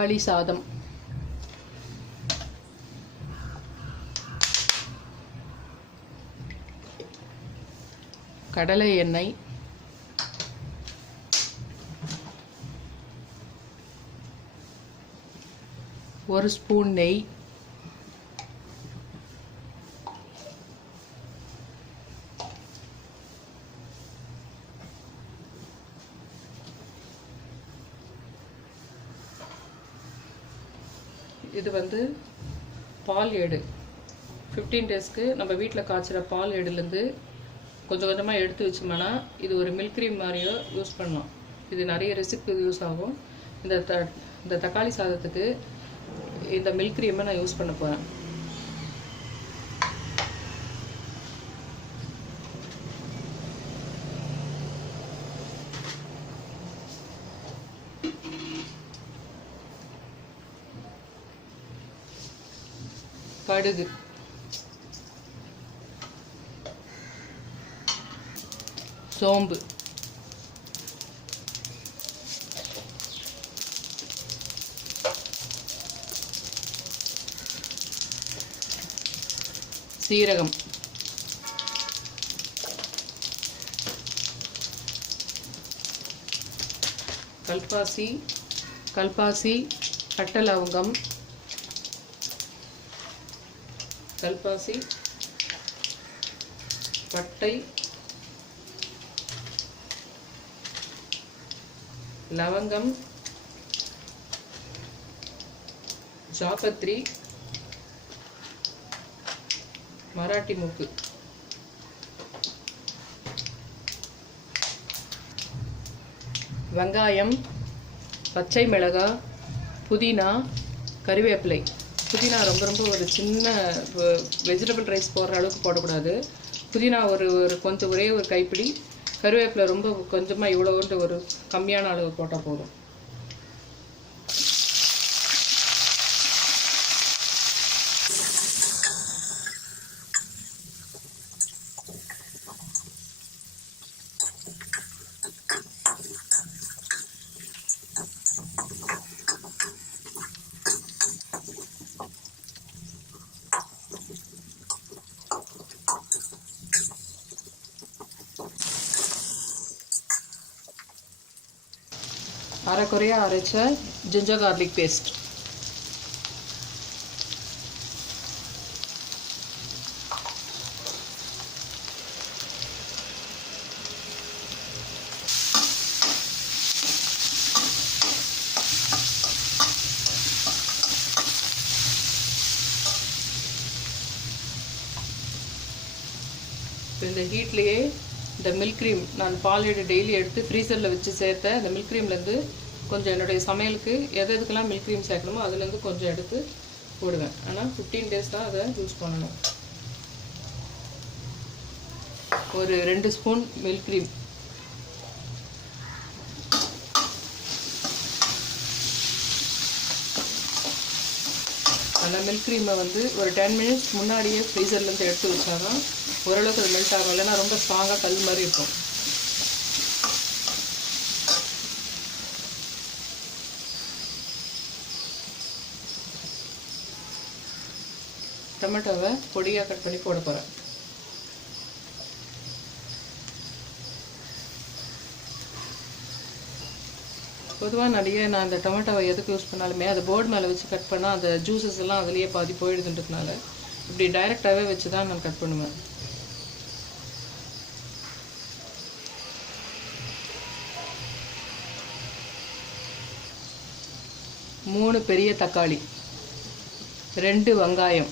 தக்காளி சாதம். கடலை எண்ணெய், ஒரு ஸ்பூன் நெய், இது வந்து பால் ஏடு. 15 டேஸ்க்கு நம்ம வீட்டில் காய்ச்சிற பால் ஏடுலேருந்து கொஞ்சம் கொஞ்சமாக எடுத்து வச்சோம்னா இது ஒரு மில்க் க்ரீம் மாதிரியோ யூஸ் பண்ணலாம். இது நிறைய ரெசிபிக்கு யூஸ் ஆகும். இந்த தக்காளி சாதத்துக்கு இந்த மில்க் க்ரீமை நான் யூஸ் பண்ண போகிறேன். கடுகு, சோம்பு, சீரகம், கல்பாசி, பட்டை லவங்கம், கல்பாசி, பட்டை, லவங்கம், ஜாபத்ரி, மராட்டி மூக்கு, வெங்காயம், பச்சை மிளகாய், புதினா, கறிவேப்பிலை. புதினா ரொம்ப ஒரு சின்ன வெஜிடபிள் ரைஸ் போடுற அளவுக்கு போடக்கூடாது. புதினா ஒரு கொஞ்சம் ஒரே ஒரு கைப்பிடி, கறிவேப்பிலை ரொம்ப கொஞ்சமாக இவ்வளோண்டு ஒரு கம்மியான அளவு போட்டால் போதும். அரைக்குறையா அரைச்ச ஜிஞ்சர் கார்லிக் பேஸ்ட், இந்த ஹீட்லேயே இந்த மில்க் க்ரீம் நான் பால் டெய்லி எடுத்து ஃப்ரீசரில் வச்சு சேர்த்த இந்த மில்க் க்ரீம்லேருந்து கொஞ்சம் என்னுடைய சமையலுக்கு எதுக்கெல்லாம் மில்க் க்ரீம் சேர்க்கணுமோ அதுலேருந்து கொஞ்சம் எடுத்து போடுவேன். ஆனால் 15 டேஸ் தான் அதை யூஸ் பண்ணணும். ஒரு 2 ஸ்பூன் மில்க் க்ரீம், அந்த மில்க் க்ரீமை வந்து ஒரு 10 மினிட்ஸ் முன்னாடியே ஃப்ரீசர்லேருந்து எடுத்து வச்சாதான் ஓரளவுக்கு அது மெல்ட் ஆகும். இல்லைன்னா ரொம்ப ஸ்ட்ராங்காக கல் மாதிரி இருக்கும். டொமேட்டோவை பொடியாக கட் பண்ணி போட போகிறேன். பொதுவாக நான் இந்த டொமேட்டோவை எதுக்கு யூஸ் பண்ணாலுமே அது போர்டு மேலே வச்சு கட் பண்ணால் அந்த ஜூஸஸ் எல்லாம் அதுலேயே பாதி போயிடுதுன்றதுனால இப்படி டைரெக்டாகவே வச்சு தான் நான் கட் பண்ணுவேன். மூணு பெரிய தக்காளி, 2 வெங்காயம்,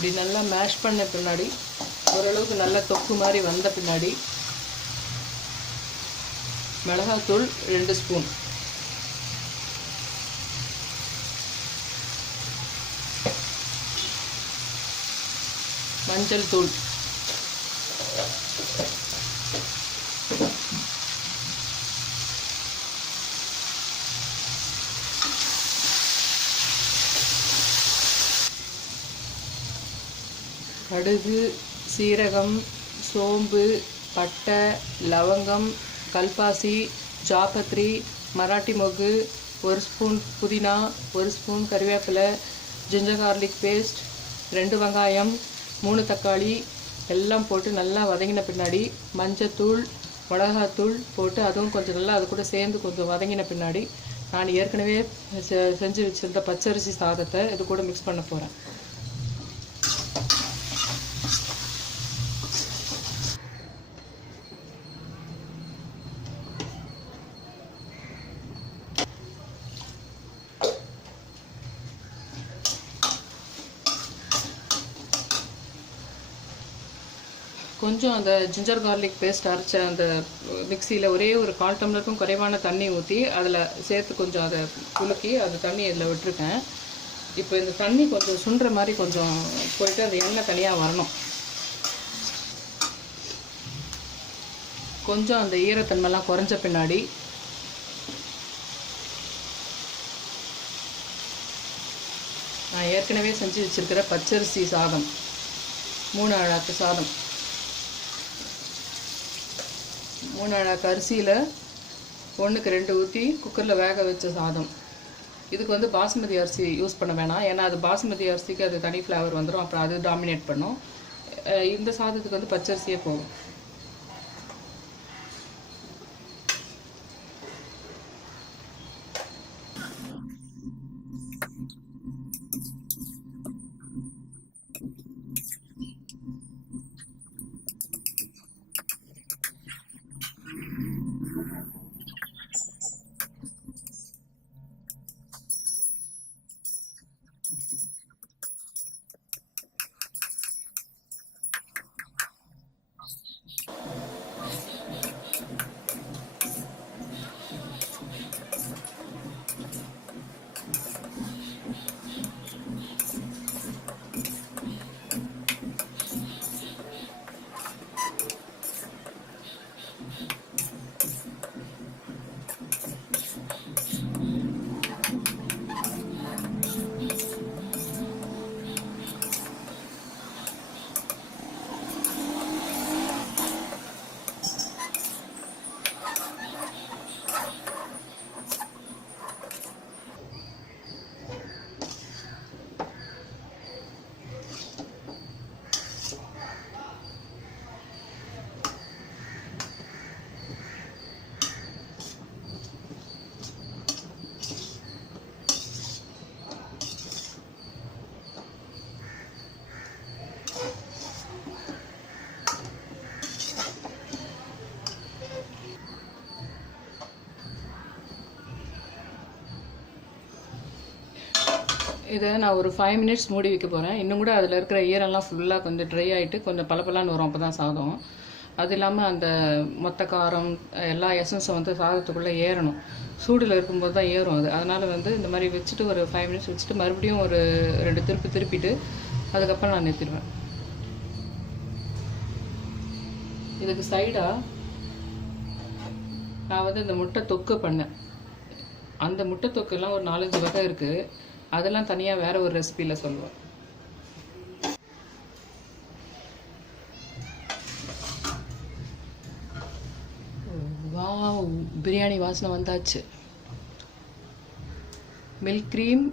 இப்படி நல்லா மேஷ் பண்ண பின்னாடி ஓரளவுக்கு நல்லா தொக்கு மாதிரி வந்த பின்னாடி மிளகாத்தூள் 2 ஸ்பூன், மஞ்சள் தூள், கடுகு, சீரகம், சோம்பு, பட்டை, லவங்கம், கல்பாசி, ஜாபத்ரி, மராட்டி மொகு, 1 ஸ்பூன் புதினா, 1 ஸ்பூன் கறிவேப்பிலை, ஜிஞ்சர் கார்லிக் பேஸ்ட், 2 வெங்காயம், 3 தக்காளி எல்லாம் போட்டு நல்லா வதங்கின பின்னாடி மஞ்சத்தூள், மிளகாத்தூள் போட்டு அதுவும் கொஞ்சம் நல்லா அது கூட சேர்ந்து கொஞ்சம் வதங்கின பின்னாடி நான் ஏற்கனவே செஞ்சு வச்சுருந்த பச்சரிசி சாதத்தை இது கூட மிக்ஸ் பண்ண போகிறேன். கொஞ்சம் அந்த ஜிஞ்சர் கார்லிக் பேஸ்ட் அரைச்ச அந்த மிக்சியில் ஒரே ஒரு 1/4 டம்ளருக்கும் குறைவான தண்ணி ஊற்றி அதில் சேர்த்து கொஞ்சம் அதை குலுக்கி அந்த தண்ணி இதில் விட்டுருக்கேன். இப்போ இந்த தண்ணி கொஞ்சம் சுண்டுற மாதிரி கொஞ்சம் போயிட்டு அந்த எண்ணெய் தனியாக வரணும். கொஞ்சம் அந்த ஈரத்தன்மைலாம் குறைஞ்ச பின்னாடி நான் ஏற்கனவே செஞ்சு வச்சுருக்கிற பச்சரிசி சாதம், 3 அழாக்கு சாதம், 3 அழாக்கு அரிசியில் 1க்கு 2 ஊற்றி குக்கரில் வேக வச்ச சாதம். இதுக்கு வந்து பாசுமதி அரிசி யூஸ் பண்ண வேணாம், ஏன்னா அது பாசுமதி அரிசிக்கு அது தனி ஃப்ளேவர் வந்துடும், அப்புறம் அது டாமினேட் பண்ணும். இந்த சாதத்துக்கு வந்து பச்சரிசியே போகும். இதை நான் ஒரு 5 மினிட்ஸ் மூடி வைக்க போகிறேன். இன்னும் கூட அதில் இருக்கிற ஈரெல்லாம் ஃபுல்லாக கொஞ்சம் ட்ரை ஆகிட்டு கொஞ்சம் பளபளன்னு வரும், அப்போ தான் சாதம். அது இல்லாமல் அந்த மொத்த காரம் எல்லா எசன்ஸும் வந்து சாதத்துக்குள்ளே ஏறணும். சூடில் இருக்கும்போது தான் ஏறும் அது. அதனால் வந்து இந்த மாதிரி வச்சுட்டு ஒரு 5 மினிட்ஸ் வச்சுட்டு மறுபடியும் ஒரு 2 திருப்பிட்டு அதுக்கப்புறம் நான் நிறுத்திடுவேன். இதுக்கு சைடாக நான் வந்து இந்த முட்டை தொக்கு பண்ணேன். அந்த முட்டை தொக்குலாம் ஒரு 4-5 வகை இருக்குது. அதெல்லாம் தனியாக வேறு ஒரு ரெசிபியில் சொல்லுவேன். வாவ், பிரியாணி வாசனை வந்தாச்சு. மில்க் க்ரீம்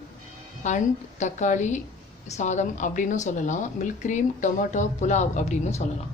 அண்ட் தக்காளி சாதம் அப்படின்னு சொல்லலாம், மில்க் க்ரீம் டொமேட்டோ புலாவ் அப்படின்னு சொல்லலாம்.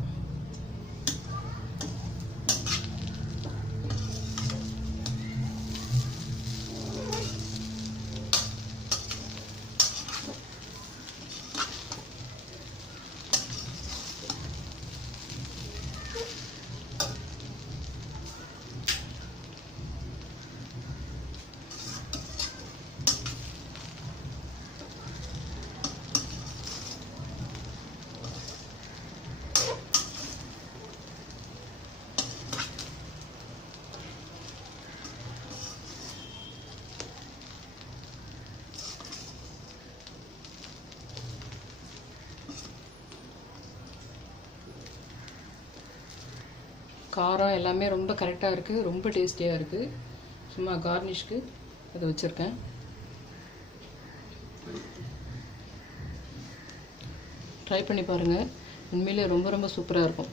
காரம் எல்லாமே ரொம்ப கரெக்டாக இருக்குது, ரொம்ப டேஸ்டியாக இருக்குது. சும்மா கார்னிஷ்க்கு அதை வச்சுருக்கேன். ட்ரை பண்ணி பாருங்கள், உண்மையிலே ரொம்ப ரொம்ப சூப்பராக இருக்கும்.